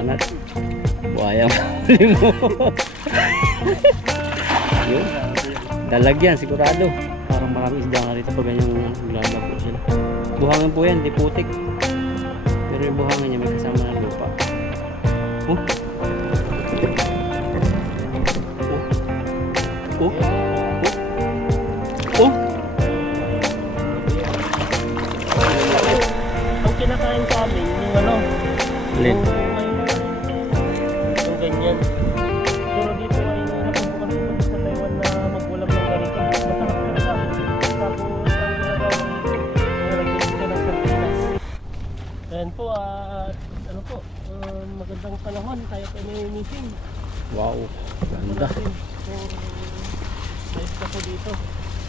Anat. Buhaya huli mo. Yun. Lalagyan sigurado. Parang maraming isda nga rito pag ganyang lalabo sila. Buhangin po yan, di putik. Pero yung buhangin niya may kasama ng lupa. Oh. Oh. Oh. Oh. Ang kinakain sa amin, yung ano, Alin? yung ganyan. Pero dito ay napupukan ko sa Taiwan na mag-ulam ng ganito. Masarap talaga. Tapos ang ginagawa nilagyan ko ng sardinas. Ayan po, ano po, magandang panahon. Tayo pa may meeting. Wow, ganda. Ayos na po dito.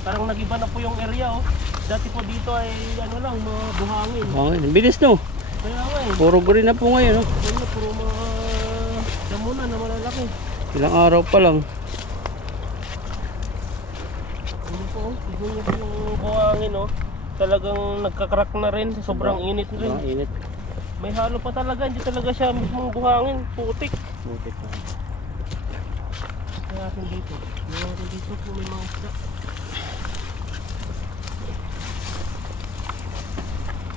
Parang nag-iba na po yung area oh. Dati po dito ay ano lang, mga buhangin. Buhangin, bilis no. Kaya nga eh. Puro green na po ngayon no. Ano, puro mga damunan na malalaki. Ilang araw pa lang. Ano po, tignan niyo po yung buhangin oh. Talagang nagkakrak na rin, sobrang init rin. Sobrang init. May halo pa talaga, hindi talaga siya mismong buhangin, putik. Putik na. Kaya natin dito. Kaya natin dito kung may mga isda.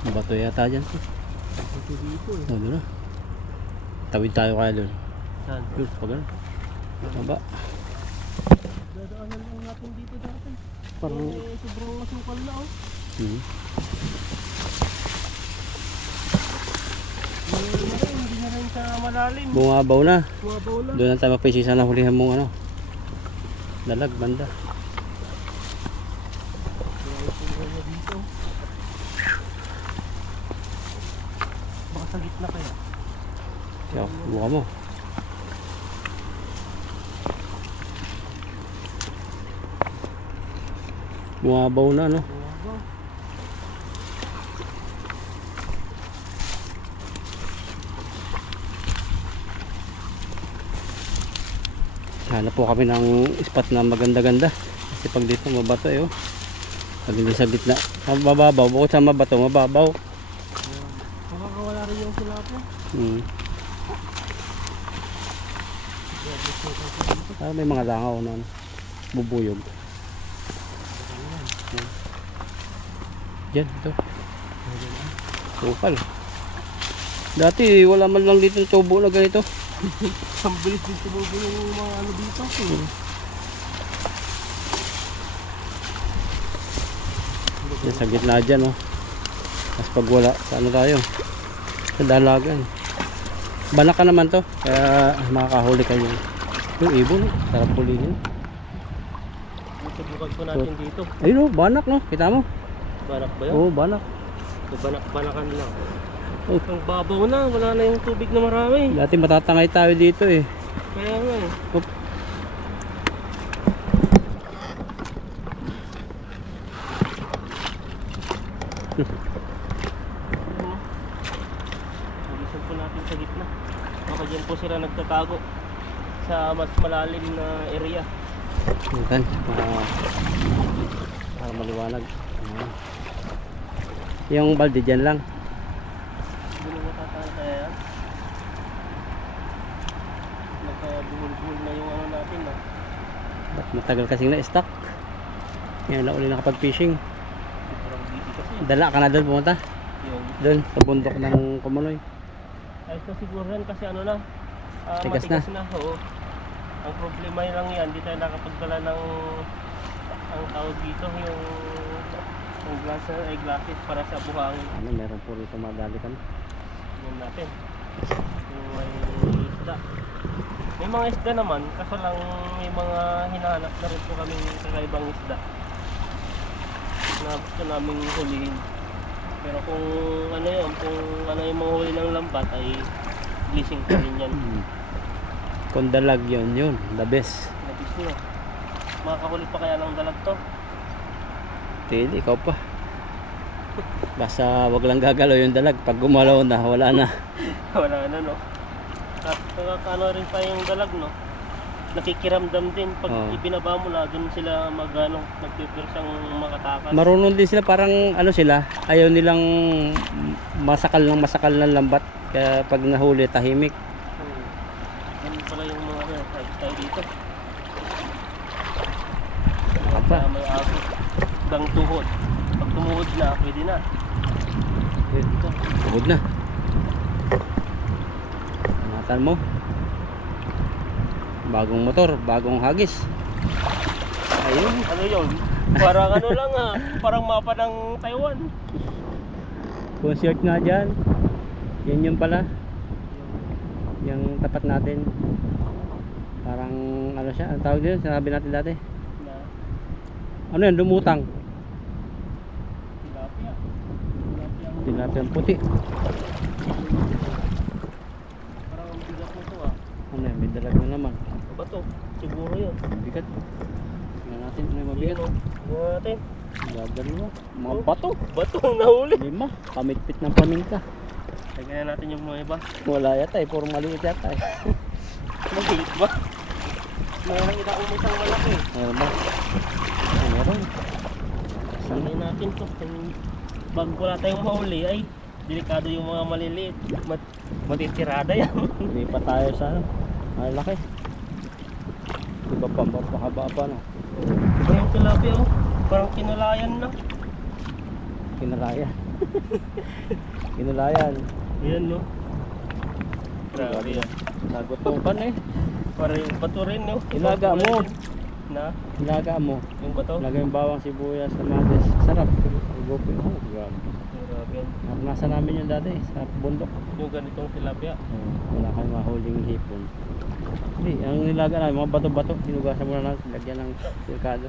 Bato yata dyan. Ito dito eh. Oh, doon na. Tawid tayo kaya doon. Saan? Doon, pag gano'n. Baba. Dadaanan lang natin dito dati. Parang... Sobrang masukal na oh. Hmm. Hindi na rin siya malalim. Bumabaw na. Bumabaw na. Doon na tayo mapisisan na hulihan mong ano. Dalag, banda. Dito. Baka sa gitna kaya. Kaya, buka mo. Bumabaw na no. Bumabaw. Hanap po kami ng spot na maganda-ganda. Kasi pag dito mabato eh oh. Pag hindi sa gitna, mababaw. Bukod sa mabato, mababaw. Makakawala rin yung tilapia. Hmm. Ah, may mga langaw na ano, bubuyog. Diyan, ito. Tukal. Dati wala man lang dito tubo na ganito. Ang bilis din tumubo yung mga ano dito. Yan, sa gitna dyan oh. Tapos pag wala, sa ano tayo? Sa dalagan. Banak ka naman to, kaya makakahuli kayo. Yung ibon, sarap hulihin. Subukan po natin dito. Ayun oh, banak no, kita mo? Banak ba yan? Oo, banak. Banak-banakan lang. Oh. Ang babaw na, wala na yung tubig na marami. Dati matatangay tayo dito eh. Kaya nga eh. Oop. Nagisan po natin sa gitna. Baka dyan po sila nagtatago sa mas malalim na area. Yan, para maliwanag. Yung balde dyan lang. Hindi na matataan kaya yan. Nagkabuhol-buhol na yung ano natin ah. Ba't matagal kasing na-stock? Ngayon na uli nakapag-fishing. Parang busy kasi. Dala ka na doon pumunta? Yung Doon, sa bundok ng Kumunoy. ayos na siguro yan kasi ano na. Tigas matigas na. Oo. Ang problema lang yan, di tayo nakapagdala ng ang tawag dito yung glasses para sa buhangin. Ano, meron po rito madali kami. Yan natin. Yung may isda. May mga isda naman, kaso lang may mga hinahanap na rin po kaming kakaibang isda na gusto naming hulihin. Pero kung ano yun, kung ano yung mga huli ng lambat ay blessing pa rin yan. Kung dalag yun, the best. Nabis nyo. Makakahuli pa kaya ng dalag to? Pili, ikaw pa. Basta wag lang gagalaw yung dalag. Pag gumalaw na, wala na. Wala na no. At nakakaano rin pa yung dalag no. Nakikiramdam din pag ibinaba mo na dun sila magpipirsang makatakas. Marunong din sila, parang ano sila, ayaw nilang masakal ng lambat. Kaya pag nahuli, tahimik. pala yung mga tayo dito. Apa? May agos. Hanggang tuhod. Pag tumuhod na, pwede na. Ito. Tugod na. Ingatan mo. Bagong motor, bagong hagis. Ayun. Ano yun? Parang ano lang ha. Parang mapa ng Taiwan. Concert nga dyan. Yan yun pala. Yung tapat natin. Parang ano siya, ang tawag din, sinabi natin dati. Na Ano yan, lumutang. tilapia. Tilapia puti. Parang ang bigat nito ah. Ano yan, may dalag na naman. Ano ba to? Siguro yun. Bigat. Tingnan natin, ano yung mabigat. Yan, oh. Tingnan natin. Gagal mo. Mga bato. Bato ang nahuli. Lima. Kamit-pit ng paminta. Tingnan natin yung mga iba. Wala yata eh, puro maliit yata eh. Maliit ba? Meron kita kung isang malaki. Meron ba? Ay, meron. Sanay natin to. Bago wala tayong mahuli ay delikado yung mga maliliit. Matitirada yan. Hindi pa tayo sa ano. Ay, laki. Diba pa, pakaba pa no? Iba yung tilapia oh. Parang kinulayan na. Kinalayan. Kinalayan. Ayan no. Grabe yan. Nagutukan eh. Parang yung bato rin no. Ilaga mo. Na? Ilaga mo. Yung bato? Lagay yung bawang sibuyas, kamatis. Sarap. Gopi. Oh, grabe. Grabe yan. Naranasan namin yun dati sa bundok. Yung ganitong tilapia. Wala kang mahuling hipon. Hindi, ang nilaga namin, mga bato-bato. Hinugasan muna natin, lagyan ng sirkado.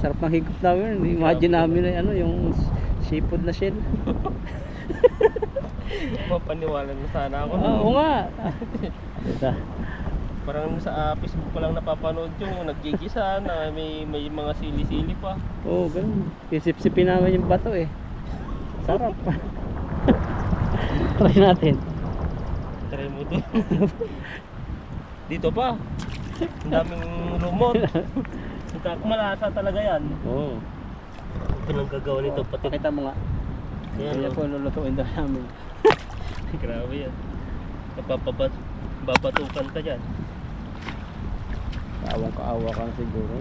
Sarap ng higop namin. Imagine namin na ano, yung seafood na shell. Mapaniwala na sana ako. Oo nga. Ito. Parang sa Facebook pa lang napapanood yung naggigisa na may mga sili-sili pa. Oo, ganun. Sisip-sipin namin yung bato eh. Sarap. Try natin. Try mo doon. Dito pa. Ang daming lumot. Malasa talaga yan. Oo. Pinanggagawa nito pati. Pakita mo nga. Ayan, Kaya oh. po lulutuin daw namin. Grabe yan. Babatukan ka dyan. Kaawang-kaawa ka na siguro.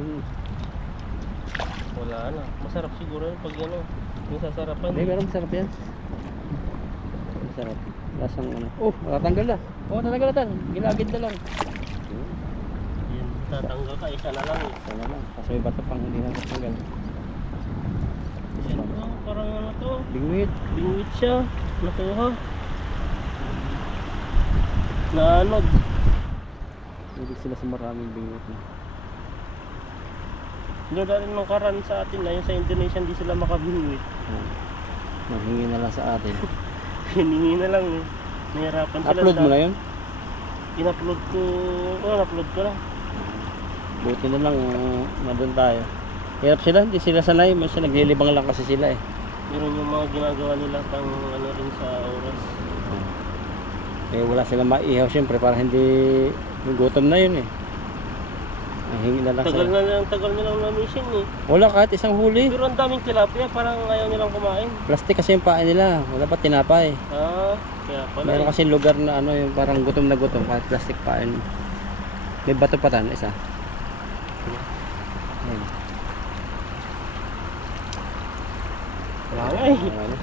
Wala na. Masarap siguro yun pag ano. Yung sasarapan. Hindi, meron masarap yan. Masarap. Lasang ano. Oh, natanggal na. Oo, natanggal na tan. Gilagid na lang. Yan, tatanggal ka. Isa na lang eh. Sana lang. Kasi may bato pang hindi na natanggal. Yan, oh, parang ano to. Bingwit. Bingwit siya. Nakuha. Naanod. Hindi sila sa maraming bingwit na. Doon na rin nung karan sa atin na yun sa Indonesia hindi sila makabingwit. Maghingi na lang sa atin. Hiningi na lang eh. Nahirapan sila. Upload mo na yun? In-upload ko. Oh, upload ko na. Buti na lang nandun tayo. Hirap sila, hindi sila sanay. Mas naglilibang lang kasi sila eh. Meron yung mga ginagawa nila pang ano rin sa oras. Eh wala silang maihaw syempre para hindi gutom na yun eh. Hingi na lang Tagal sila. tagal na lang na mission eh. Wala kahit isang huli. Pero ang daming tilapia, parang ayaw nilang kumain. Plastic kasi yung pain nila. Wala pa tinapay. Ah, kaya pala. Meron kasi lugar na ano yung parang gutom na gutom kahit plastic pain. May bato pa tan isa. Ayun. Wala nga eh. Wala na.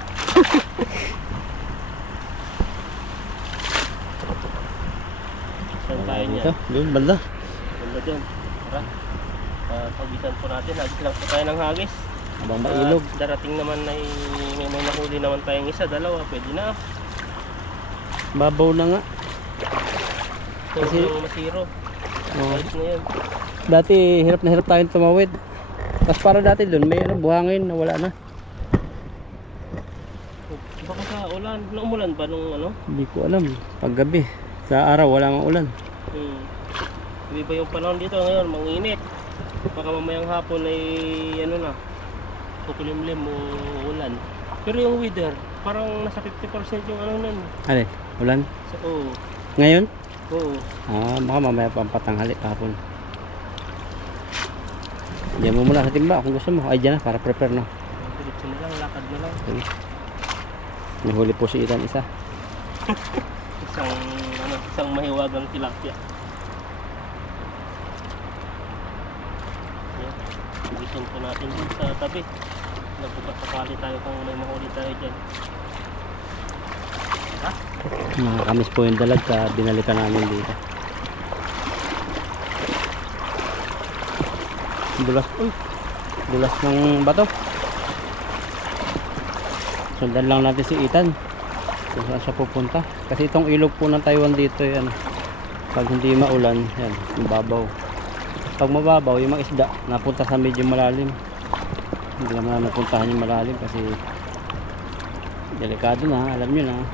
Saan tayo niya? Ito, doon banda. Ganda dyan. Tara. Pagisan po natin. Hagis lang po tayo ng hagis. Abang mailog. Darating naman ay may nahuli naman tayong isa, dalawa. Pwede na. Babaw na nga. Ito Kasi- yung masiro. Oh. Ayos na yan. Dati hirap na hirap tayong tumawid. Tapos para dati doon may ano, buhangin na wala na. Baka sa ulan. Umulan ba nung ano? Hindi ko alam. Paggabi. Sa araw wala mang ulan. Hindi ba yung panahon dito ngayon, manginit. Baka mamayang hapon ay ano na, kukulimlim o ulan. Pero yung weather, parang nasa 50% yung ano nun. Ano? Ulan? So, oo. Ngayon? Oo. Baka mamaya pang patanghali kahapon. Diyan mo muna sa timba kung gusto mo. Ay dyan na para prepare na. Diretso na lang, lakad na lang. Okay. May huli po si Itan isa. Isang mahiwagang tilapia. Provision po natin dun sa tabi. Nagpapakali tayo kung may mahuli tayo dyan. Nakakamis po yung dalag sa binalikan namin dito. Dulas, dulas ng bato. Sundan lang natin si Ethan kung saan siya pupunta. Kasi itong ilog po ng Taiwan dito, yan. Pag hindi maulan, yan, mababaw. Pag mababaw, yung mga isda napunta sa medyo malalim. Hindi naman napuntahan yung malalim kasi delikado na, alam nyo na.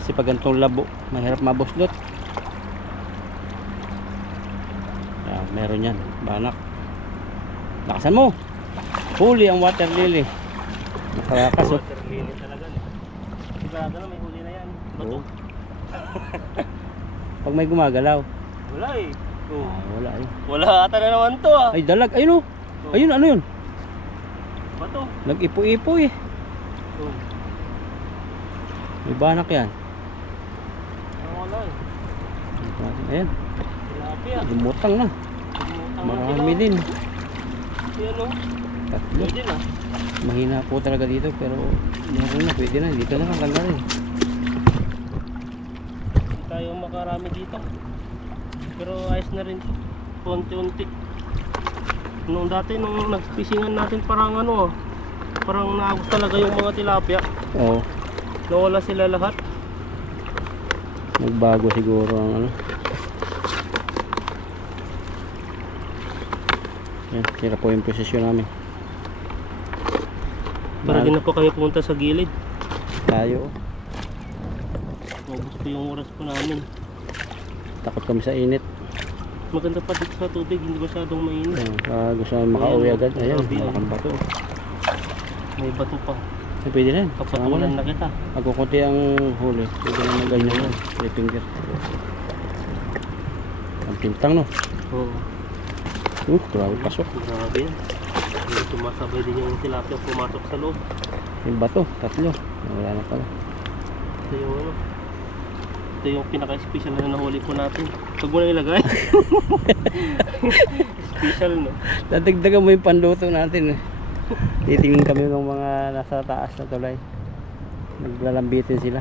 Kasi pag ganitong labo, mahirap mabuslot. Meron yan, banak. Lakasan mo. Huli ang water lily. Nakarakas oh. Water lily talaga. Sigurado na may huli na yan. Bato. Pag may gumagalaw. Wala eh. Wala eh. Wala ata na naman to ah. Ay dalag, ayun oh. Ayun, ano yun? Bato. Nag-ipo-ipo eh. May banak yan. Wala eh. Ayan. Tilapia. Lumutang na. Marami din. Yan o. Tatlo. Pwede na. Mahina po talaga dito pero meron na, pwede na. Dito na lang tanggalin. Hindi tayo makarami dito. Pero ayos na rin. Unti-unti. Nung dati nung nagpisingan natin parang ano, parang naagos talaga yung mga tilapia. Oo. Nawala sila lahat. Nagbago siguro ang ano. Yan, sira po yung posisyon namin. Para din na po kami pumunta sa gilid. Tayo. Ubus po yung oras po namin. Takot kami sa init. Maganda pa dito sa tubig, hindi masyadong mainit. Gusto namin makauwi agad. Ayan, grabe, malakang bato. May bato pa. Ay, pwede rin. Kapatulan na kita. Magkukunti ang huli. Pwede naman ganyan yan. 3 finger. Ang pintang no. Oo. Grabe pasok. Grabe yan. Hindi tumasabay din yung tilapia pumasok sa loob. Yung bato, tatlo. Wala na pala. Ito yung ano. Ito yung pinaka-special na nahuli po natin. Huwag mo na ilagay. Special no. Dadagdagan mo yung panluto natin. Titingin kami ng mga nasa taas na tulay. Naglalambitin sila.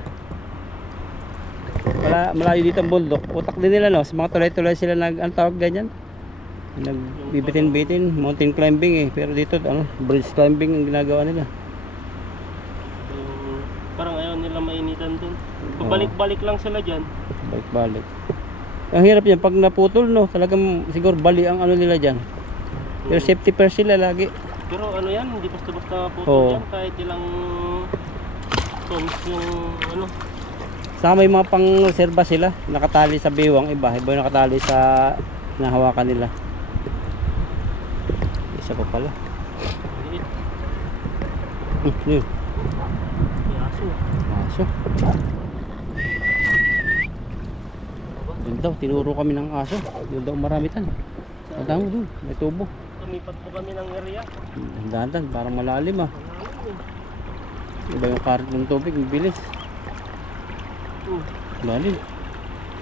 Malayo dito ang bundok. Utak din nila no. Sa mga tulay-tulay sila ang tawag ganyan. Nagbibitin-bitin, mountain climbing eh. Pero dito ano, bridge climbing ang ginagawa nila. Parang ayaw nila mainitan dun. Pabalik-balik lang sila dyan. Balik-balik. Ang hirap yan pag naputol no. Talagang siguro bali ang ano nila dyan. Pero safety first sila lagi. Pero ano yan, hindi basta-basta putol dyan. Kahit ilang tons yung ano. Saka may mga pang-serba sila. Nakatali sa biwang iba. Iba yung nakatali sa nahawakan nila. Isa pa pala. Yun. Aso. Aso. Doon daw, tinuro kami ng aso. Doon daw marami tan. Madami doon, may tubo. Tumipat po kami ng area. Dandan, parang malalim ah. Iba yung karat ng tubig, mabilis. Malalim.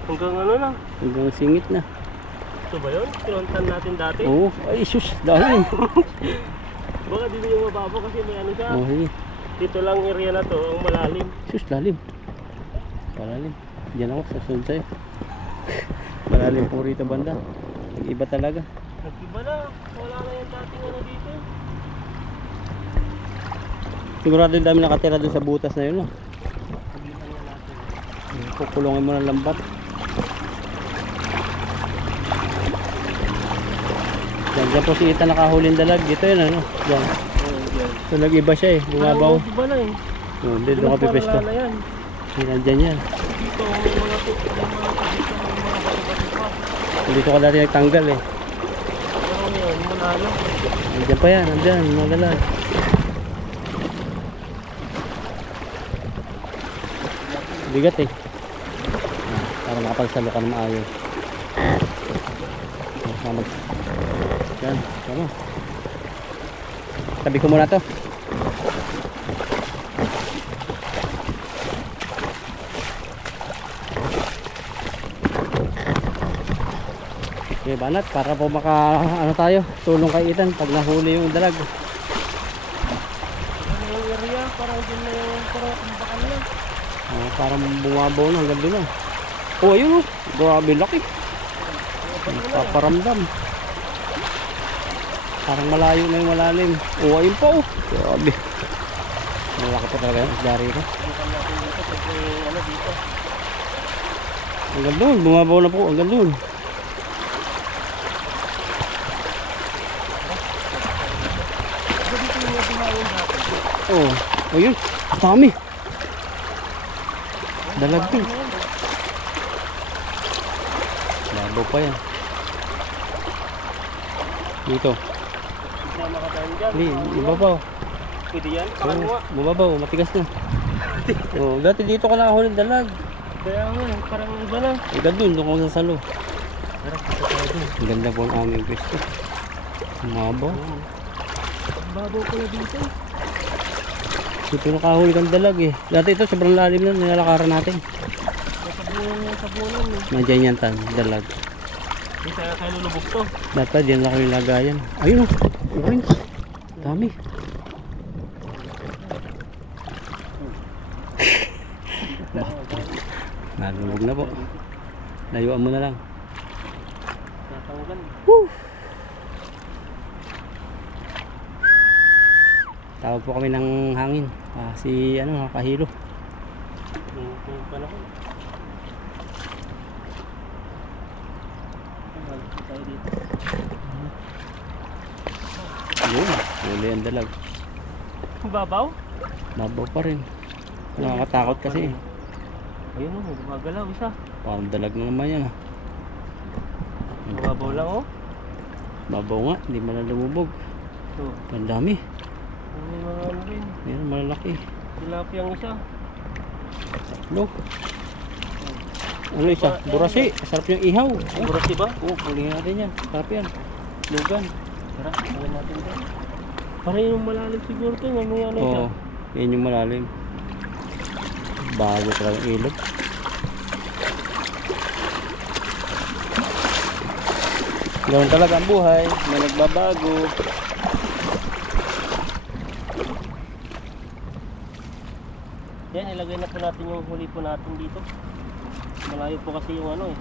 Hanggang ano lang. Hanggang singit na. Ito ba yun? Pinuntan natin dati? Oo, ay sus, dahil. Baka dito yung mababa kasi may ano siya. Oh, sige. Dito lang area na to, ang malalim. Sus, lalim. Malalim. Diyan ako, sasunod sa'yo. Malalim po rito banda. Iba talaga. Nag-iba na. Wala na yung dating ano dito. Sigurado yung dami nakatira doon sa butas na yun. No? Paglitan nga natin. Kukulungin mo ng lambat. Diyan po si Ita nakahuling dalag. Dito yun ano. Diyan. So nag-iba siya eh. Bumabaw. Iba na eh. Dito ka pipesto. Wala na yan. Nandyan yan. Dito may mga bato-bato pa. Dito ka dati nagtanggal eh. Pero ngayon, wala na. Nandyan pa yan. Nandyan. Mga dalag. Bigat eh. Para makapagsalo ka na maayos. Yan, tama. Tabi ko muna to. Okay, banat para po maka ano tayo, tulong kay Ethan pag nahuli yung dalag. Ano yung area? Parang dyan na yung parang kumbakan na. Oh, parang bumabaw na hanggang doon. Oh, ayun oh. Grabe laki. Paparamdam. Parang malayo na yung malalim. Oh, ayun pa oh. Grabe. Malaki pa talaga yung isda rito. Bukan natin dito pag may ano dito. Hanggang doon, bumabaw na po. Hanggang doon. Ano dito yung mga buhayin natin? Oh, ayun. Dami. Dalag din. Labaw pa yan. Dito. Isama ka tayo dyan. Hindi, ibabaw. Pwede yan? Saka Oh, nga. bumabaw, matigas na. Oh, dati dito ka nakahuli ng dalag. Kaya nga, parang iba na. Hanggang doon, doon ko sa salo. Tara, kita tayo dun. Ang ganda po ang aming pwesto. Mabaw. Ang babaw pala dito. Dito nakahuli kang dalag eh. Dati ito sobrang lalim na nilalakaran natin. Sabunan eh. Nandiyan yan tan, dalag. Hindi kaya lulubog to. Dapat yan lang kami lagayan. Ayun oh, orange. Dami. Nalulog na po. Layuan mo na lang. Natanggal. Woo! Tawag po kami ng hangin. Si ano, kahilo. Yung panahon. Tayo dito. Ayun, huli ang dalag. Babaw? Mabaw pa rin. Nakakatakot kasi. Ayun o, gumagalaw isa. Parang dalag na naman yan. Babaw lang o. Mabaw nga, hindi man na lumubog. So, Ang dami. may mga ano rin. Meron malalaki. Tilapia ang isa. Tatlo. Ano isa? Burasi. Sarap yung ihaw. Ay, Burasi ba? oo, kunin natin yan. Sarap yan. Lugan. Tara, gawin natin ito. Parang yung malalim siguro ito. May ano siya. Oo, yan yung malalim. Bago talaga ang ilog. Gawin talaga ang buhay. May nagbabago. Yan, ilagay na po natin yung huli po natin dito. Malayo po kasi yung ano eh.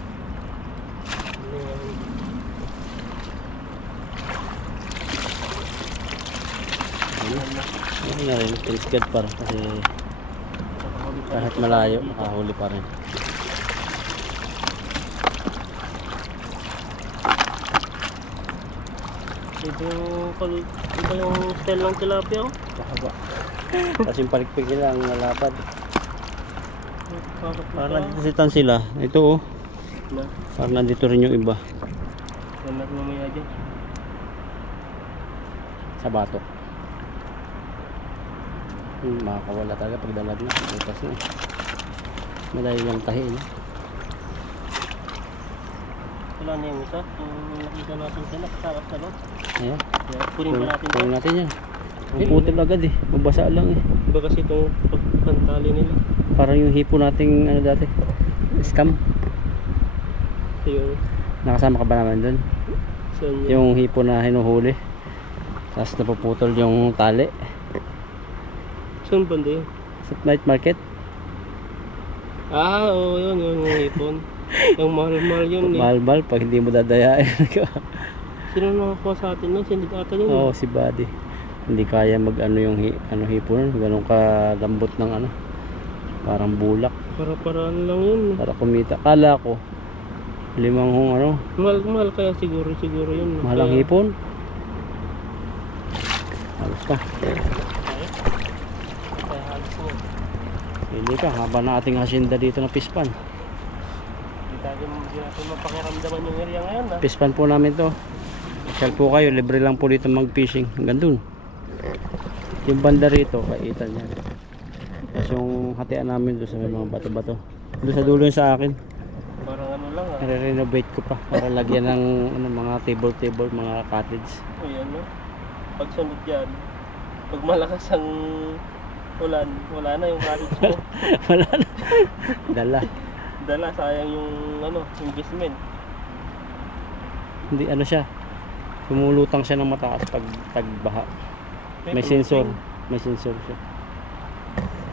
Ano na rin, thanks God para kasi kahit malayo, makahuli pa rin. Ito yung style ng tilapia oh. Kahaba. Kasi palikpik nila ang nalapad. Parang nandito sitan sila. Ito oh. Na, Parang nandito rin yung iba. yan natin mamaya dyan. Sa batok. Makakawala talaga pag dalag na. Butas na. Madali lang tahiin. Wala na yung isa. Yung nakita natin sila. Kasarap sa loob. Ayan. Kaya kunin pa natin Kunin ito. natin yan. Putil agad eh. Mabasa lang eh. Iba kasi itong pagpantali nila. Parang yung hipo nating ano dati. Scam. Ito yung Nakasama ka ba naman dun? saan yun. Yung hipo na hinuhuli. Tapos napuputol yung tali. Saan banda yun? Sa night market. Ah, oo yun. Yung hipon. Yung mahal-mahal yun eh. Mahal-mahal pag hindi mo dadayain. Sino nakakuha sa atin nun? Sindi ata yun. Oo, si Buddy. Hindi kaya mag ano yung hipo nun. Ganun kalambot ng ano. Parang bulak. Para-paraan lang yun. Para kumita. Kala ko 5 hong ano. Mahal kaya siguro yun. Mahal ang hipon. Halos pa. Kaya halos mo. Hindi ka. Haba na ating hacienda dito na pispan. Hindi natin mapakiramdaman yung area ngayon ha. Pispan po namin to. Shell po kayo. Libre lang po dito mag-fishing. Hanggang dun. Yung banda rito. Kaitan yan. Tapos yung hatian namin doon sa may mga bato-bato. Doon sa dulo yung sa akin. Parang ano lang ha. I-renovate ko pa para lagyan ng ano, mga table, mga cottage. O yan no. Pag sunod yan, pag malakas ang ulan, wala na yung cottage mo. Wala na. Dala. Dala, sayang yung ano, investment. Hindi ano siya. Kumulutang siya ng mataas pag tagbaha. May sensor. May sensor siya.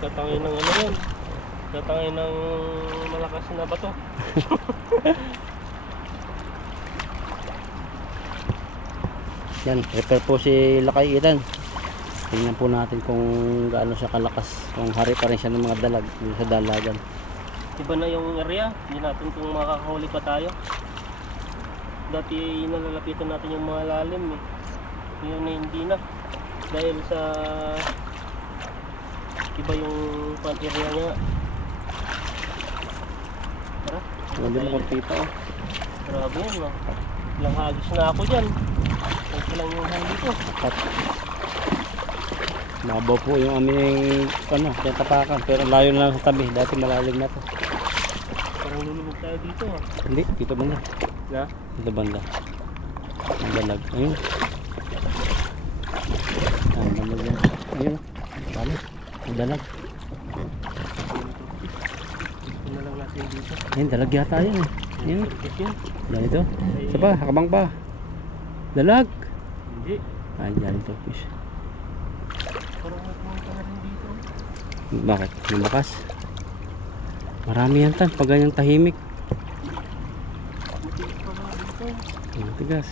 Tatangin ng ano yan. Tatangin ng malakas na bato. Yan, prepare po si Lakay Itan. Tingnan po natin kung gaano siya kalakas. Kung hari pa rin siya ng mga dalag dito sa dalagan. Iba na yung area. Hindi natin kung makakahuli pa tayo. Dati nalalapitan natin yung mga lalim eh. Ngayon na hindi na. Dahil sa iba yung pan area niya. Tara. Hindi mo kompita oh. Grabe yan no. Ilang hagis na ako dyan. Ito lang yung huli ko. At mabaw po yung aming ano, yung tapakan. Pero layo na lang sa tabi. Dati malalim na to. Parang lulubog tayo dito ha. Hindi, dito banda. Na? Dito banda. Ang dalag. Ayun. Ang dalag yan. Ayun. Dami. Ang dalag. Ito na lang natin dito. Ayun, dalag yata yun eh. Ayun. Ito yun. Yan ito. Isa pa, hakabang pa. Dalag. Hindi. Ay, yan ito fish. Parang nagpunta na rin dito. Bakit? Yung bakas? Marami yan tan, pag ganyang tahimik. Matigas pa ba dito? Ang tigas.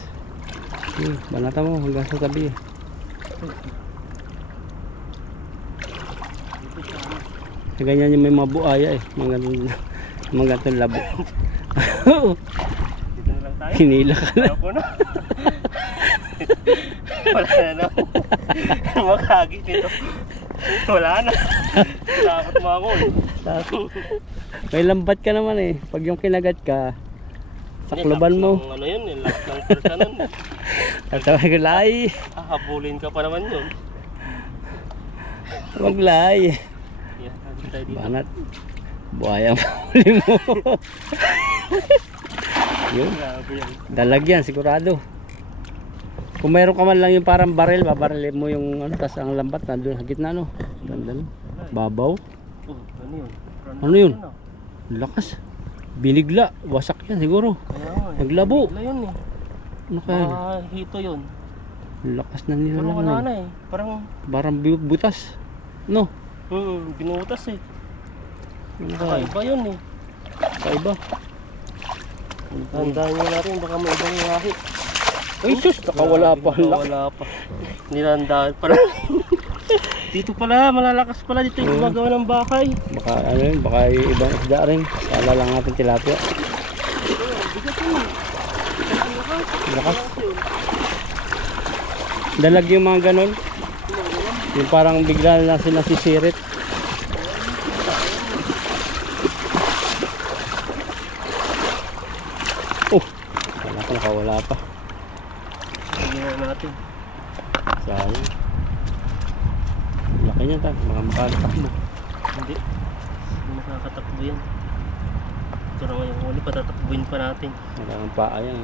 Banata mo hanggang sa tabi eh. Sa ganyan yung may mga buaya eh. Mga gantong labo. Dito na lang tayo. Hinila ka na. Ayaw ko na. Wala na na. Makagit nito. Wala na. Takot mo ako eh. May lambat ka naman eh. Pag yung kinagat ka, sakloban mo. Ano yun eh. Lakas ng kursa nun. Tatawag ko, lay. Habulin ka pa naman yun. Wag lay. Yan, nandito tayo dito. Banat. Buhaya mahuli mo. Yun. Grabe yan. Dalag yan, sigurado. Kung mayroon ka man lang yung parang baril, babarilin mo yung ano, tas ang lambat nandun sa gitna no. Ganda no. Babaw. Oh, ano yun? Ano yun? Ano? Lakas. Binigla. Wasak yan siguro. Kaya nga eh. Naglabo. Bigla yun eh. Ano kaya? Mga hito yun. Lakas na nila Pero lang. wala Ano? na eh. Parang butas. No? Binutas eh. Ano kaya? Iba yun eh. Kaiba. Tandaan nyo natin baka may ibang lahi. Ay sus, nakawala pa. Wala pa. Nilandaan pa lang. Dito pala, malalakas pala dito yung gumagawa ng bakay. Baka ano yun, baka yung ibang isda rin. Kala lang natin tilapia. Bigat yun. Lakas. Dalag yung mga ganon. Yung parang bigla na sila sisirit. Oh, wala pa, nakawala pa. Tingnan natin. Sayang. Laki niya ta, mga makakatakbo. Hindi. Hindi nakakatakbo yan. Ito na nga yung huli, patatakbuin pa natin. Wala ang paa yan.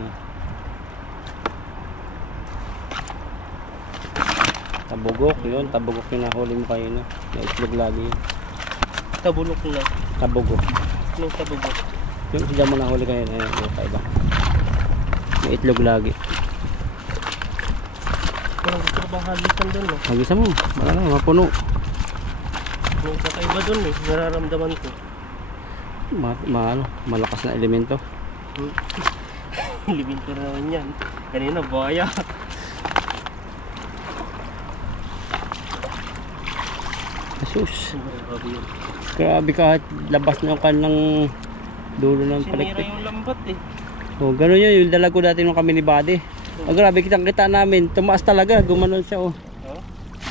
Tabugok yun, tabugok yung nahuli mo kayo na. May itlog lagi yun. Tabulok na. Tabugok. Anong tabulok? Yung sila mo nahuli kayo na yun, kaiba. May itlog lagi. Parang gusto ko bang halisan dun no? Magisa mo, baka na, mapuno. May kakaiba dun eh, nararamdaman ko. Ano, malakas na elemento. Liminto na naman yan. Kanina, buhaya. Jesus. Grabe yun. Grabe kahit labas na yung kanilang dulo ng Sinira palikpik. yung lambat eh. Oh, gano'n yun, yung dalag ko dati nung kami ni Buddy. Oh, grabe, kitang-kita namin. Tumaas talaga, gumanon siya oh. Huh?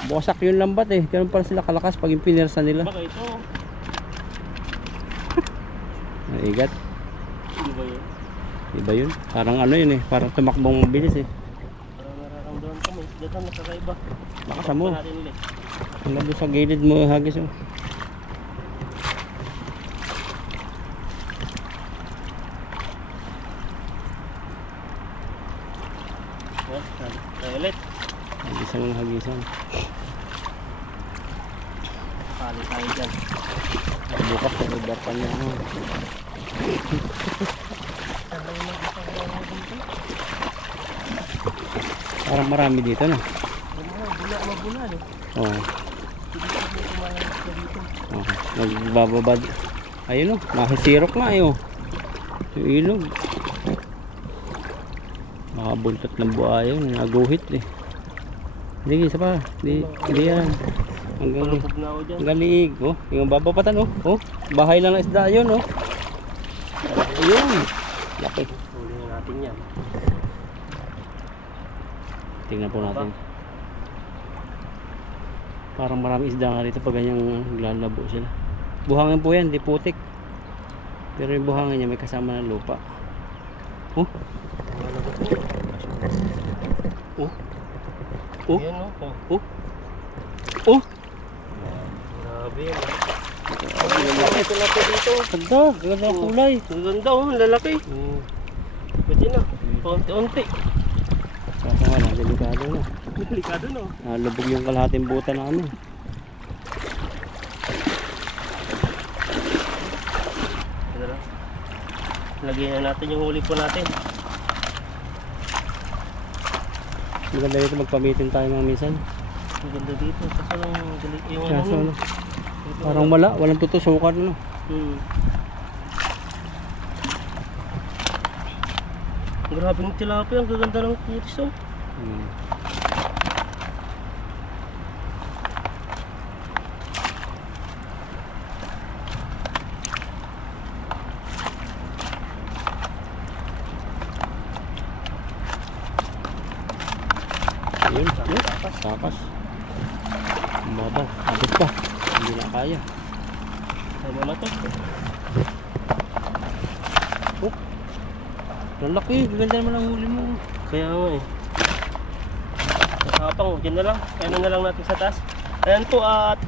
Buwasak yung lambat eh. Ganun pala sila kalakas pag yung pinirsa nila. Baka ito. Naigat. Ano ba yun? Iba yun. Parang ano yun eh. Parang tumakbong mabilis eh. Parang nararamdaman ko may isda na nakakaiba. Lakasan mo. Pa natin ulit. Hanggang doon sa gilid mo hagis oh. Tayo ulit. Hagisan mo ng hagisan. Pali tayo dyan. Bukas sa iba pa niya. Oh. Saan lang yung mag-isa ko lang dito? Parang marami dito na. Mabula eh. Oo. Hindi ko kumain sa dito. Okay. Nagbababad. Ayun o. Nakisirok nga eh o. Yung ilog. Nakabuntot ng buhayo. Naguhit eh. Hindi, isa pa. Hindi yan. Hanggang Palupog na ako dyan. hanggang liig. Oh, yung babapatan oh. Oh, bahay lang ng isda yun oh. Ayun. Laki. Huli na natin yan. Tingnan po natin. Parang marami isda nga dito pag ganyang naglalabo sila. Buhangin po yan, di putik. Pero yung buhangin niya may kasama ng lupa. Oh. Oh. Oh. Ayan o. Oh. Oh. Grabe yan. Ito na po dito. Ganda, ganda ang kulay. Ang ganda oh, ang lalaki. Pwede na. Unti-unti. Saka nga lang, delikado na. Delikado no. Lubog yung kalahating buta namin. Ito na. Lagyan na natin yung huli po natin. Maganda dito magpamitin tayo mga minsan. Ang ganda dito. Kaso lang yung Kaso ano. ano, parang walang tutusukan ano. Grabe ng tilapia. Ang gaganda ng kutis oh. Ayun, takas. Mabaw, abot pa. Hindi na kaya. Sama na to. Oh, lalaki, ganda naman ang huli mo. Kaya nga eh. Nakapang, dyan na lang. Ano na lang natin sa taas. Ayan po at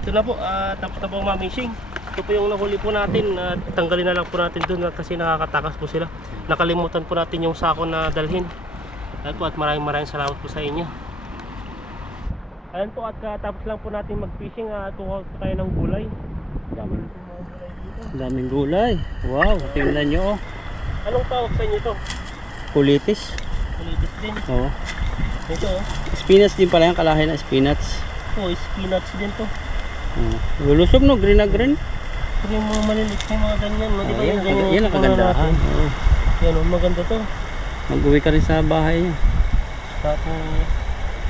ito na po. Tapos na po ang mamishing. Ito po yung nahuli po natin. At tanggalin na lang po natin dun kasi nakakatakas po sila. Nakalimutan po natin yung sako na dalhin. Ayan po at maraming salamat po sa inyo. Ayan po at tapos lang po natin mag-fishing. Kuha po tayo ng gulay. Daming gulay. Wow, tingnan nyo oh. Anong tawag sa inyo ito? Kulitis. Kulitis din. Oo. Ito oh. Spinach din pala yan, kalahin na spinach. Oh, spinach din to. Lulusog no, green na green. Pero yung mga maliliit yung mga ganyan. Di ba Yan, yung ganyan? yan ang kagandahan. Oo. Yan oh, maganda to. Mag-uwi ka rin sa bahay niya. Tapos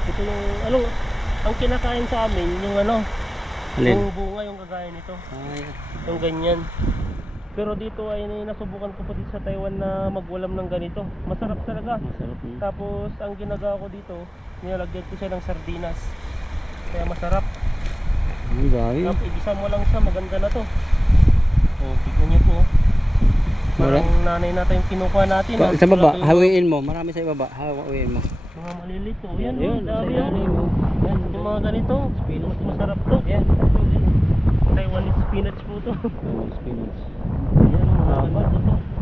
ito yung ano, ang kinakain sa amin yung ano, Alin? yung bunga yung kagaya nito. Yung ganyan. Pero dito ay nasubukan ko pa dito sa Taiwan na magwalam ng ganito. Masarap talaga. Masarap yun. Tapos ang ginagawa ko dito, nilalagyan ko siya ng sardinas. Kaya masarap. Ang dami. Tapos igisa mo lang siya, maganda na to. Oh, tignan niyo po. Parang nanay natin yung kinukuha natin. Sa baba, hawiin mo. Marami sa ibaba. Hawiin mo. Mga maliliit to. Yan, Yun, dami sa yan. ilalim mo. Yan, Yung mga ganito, mas masarap to. Yan. Taiwanese spinach po to. Spinach. Yan, Haba. to.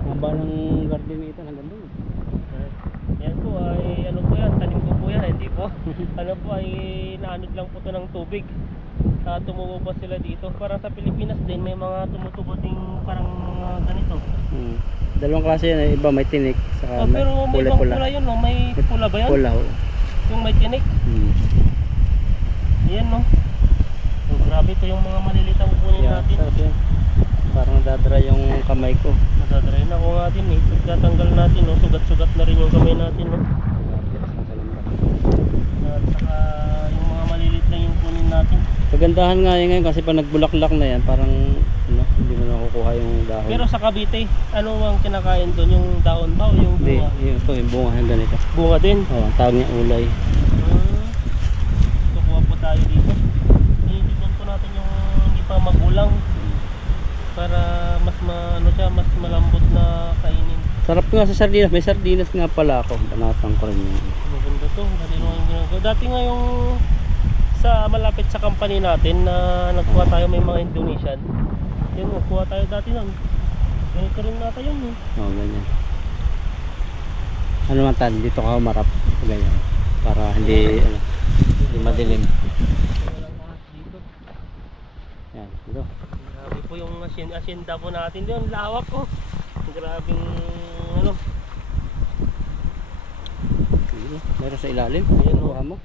Haba ng garden nito. Ang ganda. Yan po ay ano po yan, tanim ko po yan, hindi po. Ano po ay naanod lang po to ng tubig. Tumubo pa sila dito. Parang sa Pilipinas din may mga tumutubo ding parang mga ganito. Dalawang klase yan. Iba may tinik. Saka Pero may ibang pula yun, no? May pula ba yan? Pula. Yung may tinik. Ayan no. So, grabe ito yung mga maliliit ang kukunin natin. Sarap yan. Parang nadadry yung kamay ko. Nadadry na ako nga din eh. Pagkatanggal natin, no? Sugat-sugat na rin yung kamay natin. No? At saka yung mga maliliit na yung kunin natin. Kagandahan nga yan ngayon kasi pag nagbulaklak na yan, parang ano, hindi mo nakukuha yung dahon. Pero sa Cavite, ano ang kinakain doon? Yung daon ba o yung Hindi, bunga? yung bunga yung ganito. Bunga din. Oo, ang tawag niya ulay. Kukuha po tayo dito. Iibigan po natin yung hindi pa magulang para mas ano siya, mas malambot na kainin. Sarap nga sa sardinas. May sardinas nga pala ako. Banatan ko rin yun. Maganda to. Dati naman yung ginagawa. Dati nga yung sa malapit sa company natin na nagkuha tayo may mga Indonesian. Yun, nagkuha tayo dati lang. Ganito rin nata yun eh. Oo, ganyan. Ano man tan, dito ka umarap. Ganyan. Para hindi, ano, hindi madilim. Yan, dito. Grabe po yung asyenda po natin doon. Lawak po. Grabing ano. Meron sa ilalim. Ayan, oh. Kuha mo.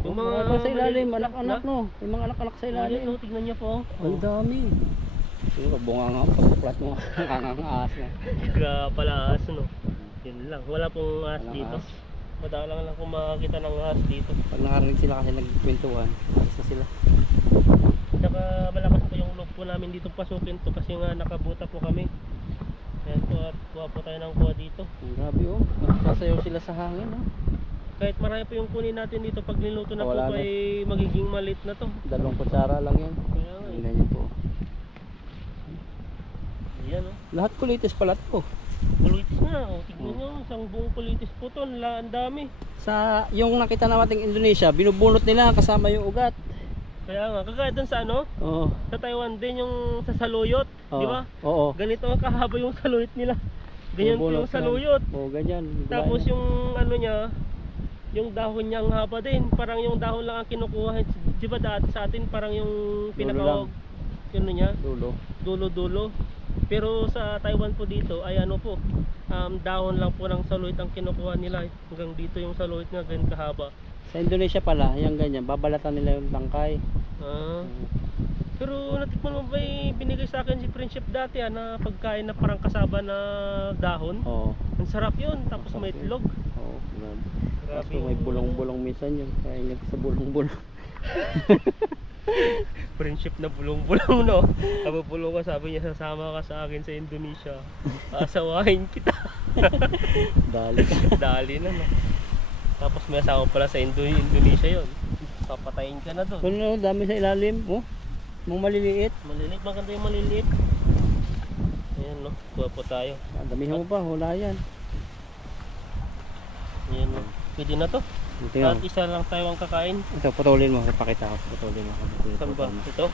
Yung Mga mga sa ilalim, maliliit anak-anak no. Yung mga anak-anak sa Ayan, ilalim. oh, tignan niyo po. Ang dami. Siguro bunga nga pagpuplat mo. Nangangaas na. Kaya pala ahas, no? Yun lang. Wala pong ahas Walang dito. ahas. Madalang lang kung makakita ng ahas dito. Pag nakarinig sila kasi nagkwentuhan, alis na sila. Tsaka malakas po yung loob po namin dito pasukin to kasi nga nakabuta po kami. Ayan po at kuha po tayo ng kuha dito. Ang grabe oh. Sasayaw sila sa hangin oh. Kahit marami po yung kunin natin dito pag niluto na Wala po na. ay magiging malit na to. 2 kutsara lang yan. Kaya nga Tingnan niyo po. Ayan o. Lahat kulitis pala to. Kulitis nga o. Tignan nyo. Isang buong kulitis po to. Ang dami. Sa yung nakita nating Indonesia, binubunot nila kasama yung ugat. Kaya nga. Kagaya dun sa ano. Oo. Sa Taiwan din yung sa saluyot. Di ba? Oo. Ganito ang kahaba yung saluyot nila. Ganyan po Binubunot yung saluyot. Oo, ganyan. Tapos yung ano niya, yung dahon niya ang haba din. Parang yung dahon lang ang kinukuha. Di ba dati sa atin parang yung pinaka yun niya, dulo. dulo-dulo. Pero sa Taiwan po dito ay ano po, dahon lang po ng saluit ang kinukuha nila. Hanggang dito yung saluit nga ganyan kahaba. Sa Indonesia pala, yung ganyan, babalatan nila yung tangkay. Ah. Pero natikman mo ba binigay sa akin si Friendship dati na pagkain na parang kasaba na dahon? Oo. Ang sarap yun, tapos may itlog. Oo, grabe. Grabe Tapos may bulong-bulong minsan yun. Kaya sa bulong-bulong. Friendship na bulong-bulong, no? Kabubulong ka, sabi niya, sasama ka sa akin sa Indonesia. Asawahin kita. Dali ka. Dali na, no? Tapos may asawa pala sa Indonesia yon. Papatayin ka na doon. Ano, dami sa ilalim. Oh, mga maliliit. Maliliit, maganda yung maliliit. Ayan, no? Kuha po tayo. Damihan mo pa, hula yan. Ayan, no? Pwede na to. Tingnan At mo. isa lang tayo ang kakain. Ito, putulin mo. Pakita ko. Putulin mo. Saan ba? Ito?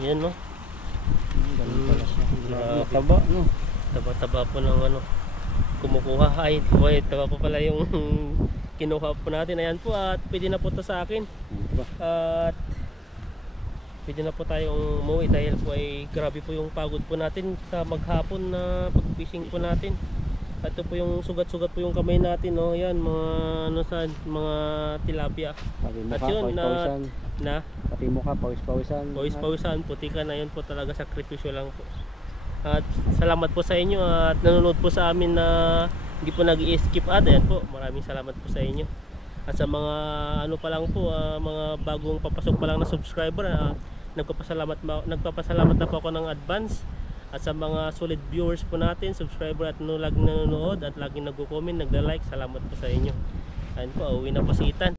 Ayan, no? Ganun pala siya. Grabe. Mataba, no? Taba-taba po ng ano, kumukuha. Ay, wait, taba po pala yung kinuha po natin. Ayan po, at pwede na po to sa akin. Diba? At pwede na po tayong umuwi dahil po ay grabe po yung pagod po natin sa maghapon na pag-fishing po natin. At ito po yung sugat-sugat po yung kamay natin, no? Yan, mga ano sa mga tilapia. Pati mo At ka, yun, pawis-pawisan. Na Pati mo ka, pawis-pawisan. pawis-pawisan, putika na yun po talaga, sakripisyo lang po. At salamat po sa inyo at nanonood po sa amin na hindi po nag-i-skip ad. Ayan po, maraming salamat po sa inyo. At sa mga ano pa lang po, mga bagong papasok pa lang na subscriber, nagpapasalamat na po ako ng advance. At sa mga solid viewers po natin, subscriber at laging nanonood at laging nagko-comment, nagla-like, salamat po sa inyo. Ayan po, uwi na po si Ethan.